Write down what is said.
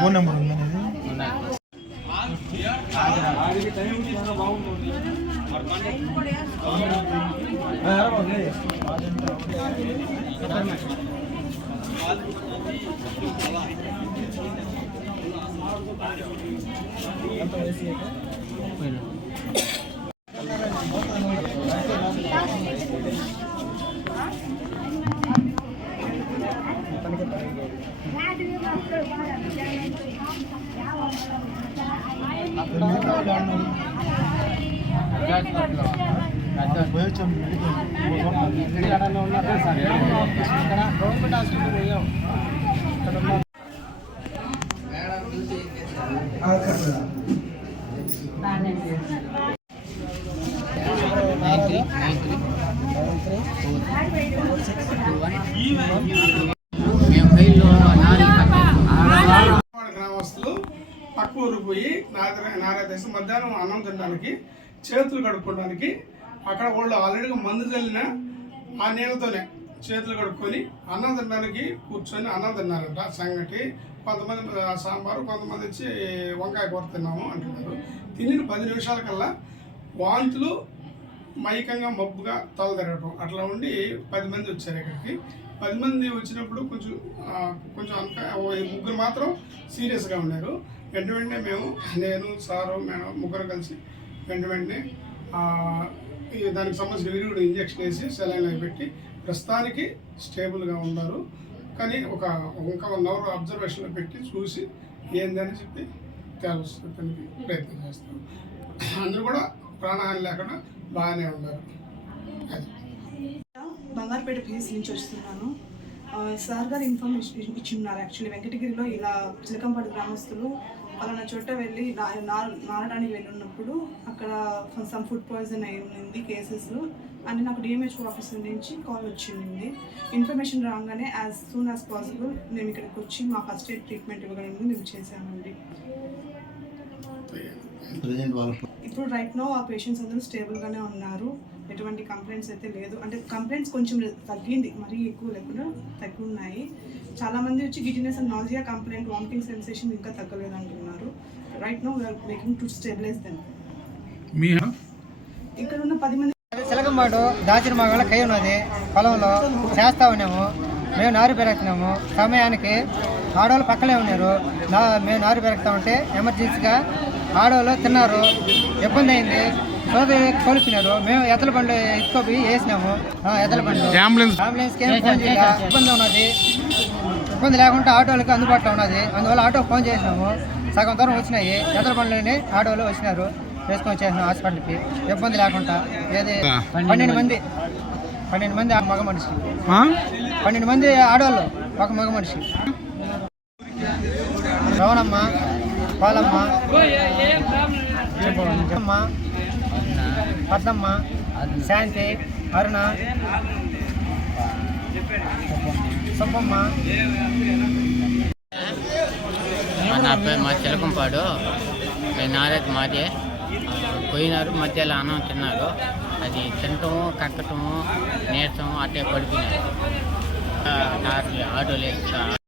Phone number ఉంది గ్రామస్తులు పక్క ఊరికి పోయి నారాదేశం మధ్యాహ్నం అన్నం తినడానికి చేతులు కడుక్కోవడానికి అక్కడ వాళ్ళు ఆల్రెడీగా మందు చల్లిన ఆ నీళ్ళతోనే చేతులు కడుక్కొని అన్నం తినడానికి కూర్చొని అన్నం తిన్నారంట సంగటి. కొంతమంది సాంబారు, కొంతమంది వచ్చి వంకాయ కూర తిన్నాము అంటున్నారు. తిని 10 నిమిషాల కల్లా వాంతులు, మైకంగా మబ్బుగా తల తిరగటం అట్లా ఉండి 10 మంది వచ్చారు ఇక్కడికి. 10 మంది వచ్చినప్పుడు కొంచెం అంత 3 మాత్రం సీరియస్గా ఉన్నారు. వెంటనే మేము, నేను, సారు, మేడం ముగ్గురు కలిసి వెంటనే దానికి సంబంధించిన విరుగుడు ఇంజక్షన్ వేసి సెలైన్ అవి పెట్టి ప్రస్తుతానికి స్టేబుల్గా ఉన్నారు. కానీ ఇంకా 1 అవర్ అబ్జర్వేషన్లో పెట్టి చూసి ఏందని చెప్పి తెలుసుకోవడానికి ప్రయత్నం చేస్తాం. అందరూ కూడా ప్రాణహాని లేకుండా బాగానే ఉన్నారు. బంగారుపేట ప్లేస్ నుంచి వస్తున్నాను. సార్ గారు ఇన్ఫర్మేషన్ ఇచ్చిన్నారు. యాక్చువల్లీ వెంకటగిరిలో ఇలా చిలకంపాడు గ్రామస్తులు పలానా చోట వెళ్ళి నారడానికి వెళ్ళినప్పుడు అక్కడ సమ్ ఫుడ్ పాయిజన్ అయింది కేసెస్ అని నాకు డిఎంహెచ్ఓ ఆఫీసర్ నుంచి కాల్ వచ్చింది. ఇన్ఫర్మేషన్ రాగానే యాజ్ సూన్ యాజ్ పాసిబుల్ మేము ఇక్కడికి వచ్చి మా ఫస్ట్ ఎయిడ్ ట్రీట్మెంట్ ఇవ్వగలిగింది మేము చేసామండి. ఇప్పుడు రైట్ నో ఆ పేషెంట్స్ అందరూ స్టేబుల్గానే ఉన్నారు. ఎటువంటి కంప్లైంట్స్ అయితే లేదు. అంటే కంప్లైంట్స్ కొంచెం తగ్గింది, మరీ ఎక్కువ లేకుండా తగ్గి ఉన్నాయి. చాలామంది వచ్చి giddiness and nausea complaint, vomiting sensation ఇంకా తగ్గలేదు అంటున్నారు. Right now we are making to stabilise them. ఇక్కడ ఉన్న 10 మంది చిలకంపాడు దాచిన మగళ్ళ కై ఉన్నది, పొలంలో చేస్తా ఉన్నాము. మేము నారు పెరుగుతున్నాము. సమయానికి ఆడవాళ్ళు పక్కనే ఉన్నారు. మేము నారు పెరుగుతా ఉంటే ఎమర్జెన్సీగా ఆడవాళ్ళు తిన్నారు, ఇబ్బంది అయింది, కోల్పోయినారు. మేము ఎద్దల బండ్లు ఎత్తుకోపోయి వేసినాము. ఎద్దల బండ్లు అంబులెన్స్కి ఏం ఫోన్ చేయాలి, ఇబ్బంది ఉన్నది. ఇబ్బంది లేకుండా ఆటోలకి అందుబాటులో ఉన్నది. అందువల్ల ఆటోకి ఫోన్ చేసినాము. సగం దూరం వచ్చినాయి. ఎద్దల బండ్లని ఆటోలు వచ్చినారు, వేసుకొని వచ్చేసినాం హాస్పిటల్కి ఇబ్బంది లేకుండా. ఏది 12 మంది మగ మనిషి, 12 మంది ఆడవాళ్ళు, ఒక మగ మనిషి. రవణమ్మ, పాలమ్మ, అమ్మ, పద్మమ్మ, శాంతి, అరుణ, సుబ్బమ్మ. నా పేరు మా చిలకంపాడు. నారైతే మాదే. పోయినారు, మధ్యలో అన్నం తిన్నారు. అది తినటము, కక్కటము, నీరసము అట్టే పడిపోయినారు. ఆటోలు